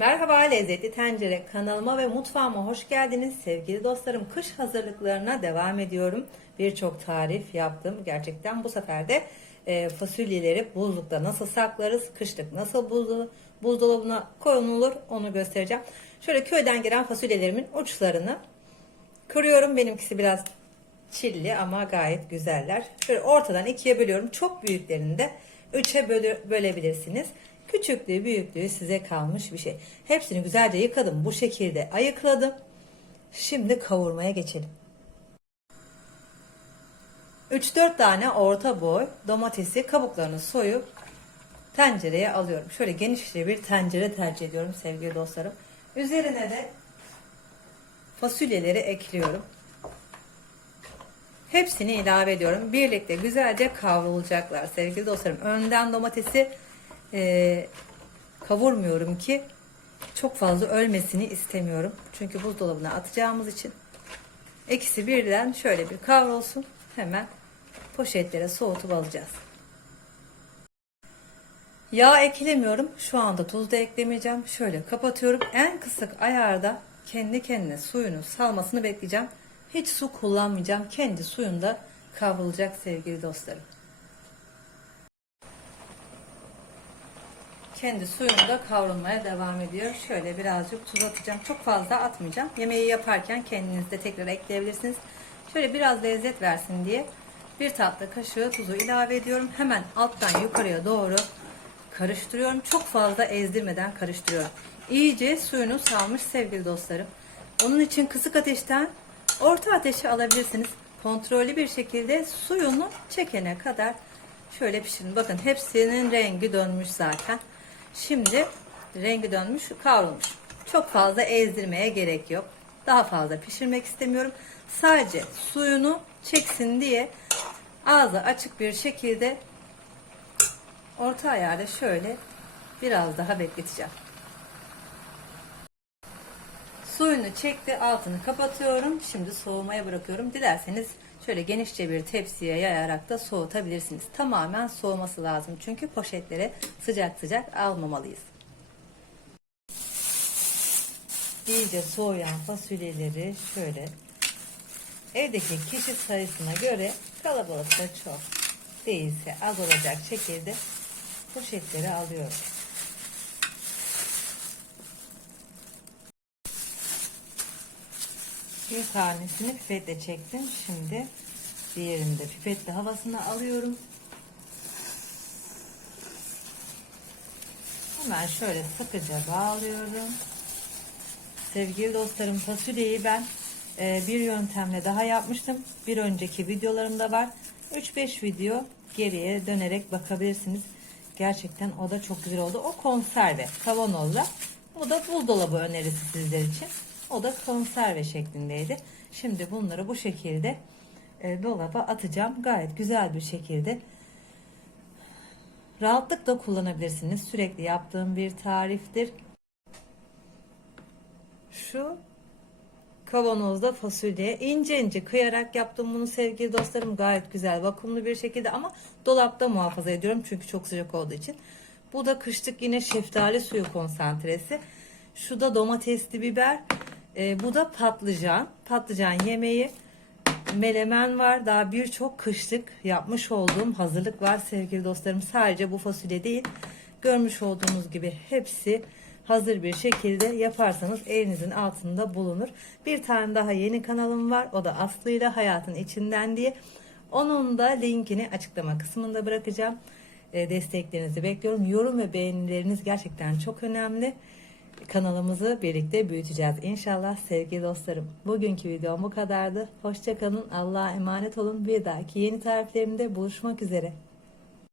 Merhaba lezzetli tencere kanalıma ve mutfağıma hoş geldiniz sevgili dostlarım. Kış hazırlıklarına devam ediyorum. Birçok tarif yaptım. Gerçekten bu sefer de e, fasulyeleri buzlukta nasıl saklarız, kışlık nasıl buzlu, buzdolabına konulur onu göstereceğim. Şöyle köyden gelen fasulyelerimin uçlarını kırıyorum. Benimkisi biraz çilli ama gayet güzeller. Şöyle ortadan ikiye bölüyorum. Çok büyüklerini de üçe bölebilirsiniz. Küçüklüğü büyüklüğü size kalmış bir şey. Hepsini güzelce yıkadım. Bu şekilde ayıkladım. Şimdi kavurmaya geçelim. 3-4 tane orta boy domatesi kabuklarını soyup tencereye alıyorum. Şöyle genişçe bir tencere tercih ediyorum sevgili dostlarım. Üzerine de fasulyeleri ekliyorum. Hepsini ilave ediyorum. Birlikte güzelce kavrulacaklar sevgili dostlarım. Önden domatesi e, kavurmuyorum ki çok fazla ölmesini istemiyorum. Çünkü buzdolabına atacağımız için. İkisi birden şöyle bir kavrulsun. Hemen poşetlere soğutup alacağız. Yağ eklemiyorum. Şu anda tuz da eklemeyeceğim. Şöyle kapatıyorum. En kısık ayarda kendi kendine suyunu salmasını bekleyeceğim. Hiç su kullanmayacağım. Kendi suyunda kavrulacak sevgili dostlarım. Kendi suyunda kavrulmaya devam ediyor. Şöyle birazcık tuz atacağım. Çok fazla atmayacağım. Yemeği yaparken kendiniz de tekrar ekleyebilirsiniz. Şöyle biraz lezzet versin diye bir tatlı kaşığı tuzu ilave ediyorum. Hemen alttan yukarıya doğru karıştırıyorum. Çok fazla ezdirmeden karıştırıyorum. İyice suyunu salmış sevgili dostlarım. Onun için kısık ateşten orta ateşe alabilirsiniz. Kontrollü bir şekilde suyunu çekene kadar şöyle pişirin. Bakın hepsinin rengi dönmüş zaten. Şimdi rengi dönmüş, kavrulmuş. Çok fazla ezdirmeye gerek yok. Daha fazla pişirmek istemiyorum. Sadece suyunu çeksin diye ağzı açık bir şekilde orta ayarda şöyle biraz daha bekleteceğim. Suyunu çekti, altını kapatıyorum. Şimdi soğumaya bırakıyorum. Dilerseniz şöyle genişçe bir tepsiye yayarak da soğutabilirsiniz. Tamamen soğuması lazım. Çünkü poşetlere sıcak sıcak almamalıyız. İyice soğuyan fasulyeleri şöyle evdeki kişi sayısına göre kalabalıkta çok değilse az olacak şekilde poşetlere alıyorum. Bir tanesini pipetle çektim. Şimdi diğerini de pipetle havasını alıyorum. Hemen şöyle sıkıca bağlıyorum. Sevgili dostlarım fasulyeyi ben e, bir yöntemle daha yapmıştım. Bir önceki videolarımda var. 3-5 video geriye dönerek bakabilirsiniz. Gerçekten o da çok güzel oldu. O konserve kavanozla. O da buzdolabı önerisi sizler için. O da konserve şeklindeydi. Şimdi bunları bu şekilde e, dolaba atacağım. Gayet güzel bir şekilde rahatlıkla kullanabilirsiniz. Sürekli yaptığım bir tariftir. Şu kavanozda fasulye ince ince kıyarak yaptım bunu sevgili dostlarım. Gayet güzel vakumlu bir şekilde ama dolapta muhafaza ediyorum çünkü çok sıcak olduğu için. Bu da kışlık yine şeftali suyu konsantresi. Şu da domatesli biber. Ee, bu da patlıcan. Patlıcan yemeği. Melemen var. Daha birçok kışlık yapmış olduğum hazırlık var sevgili dostlarım. Sadece bu fasulye değil. Görmüş olduğunuz gibi hepsi hazır bir şekilde yaparsanız elinizin altında bulunur. Bir tane daha yeni kanalım var. O da Aslı ile Hayatın içinden diye. Onun da linkini açıklama kısmında bırakacağım. E, desteklerinizi bekliyorum. Yorum ve beğenileriniz gerçekten çok önemli. Kanalımızı birlikte büyüteceğiz inşallah sevgili dostlarım. Bugünkü videom bu kadardı. Hoşçakalın. Allah'a emanet olun. Bir dahaki yeni tariflerimde buluşmak üzere.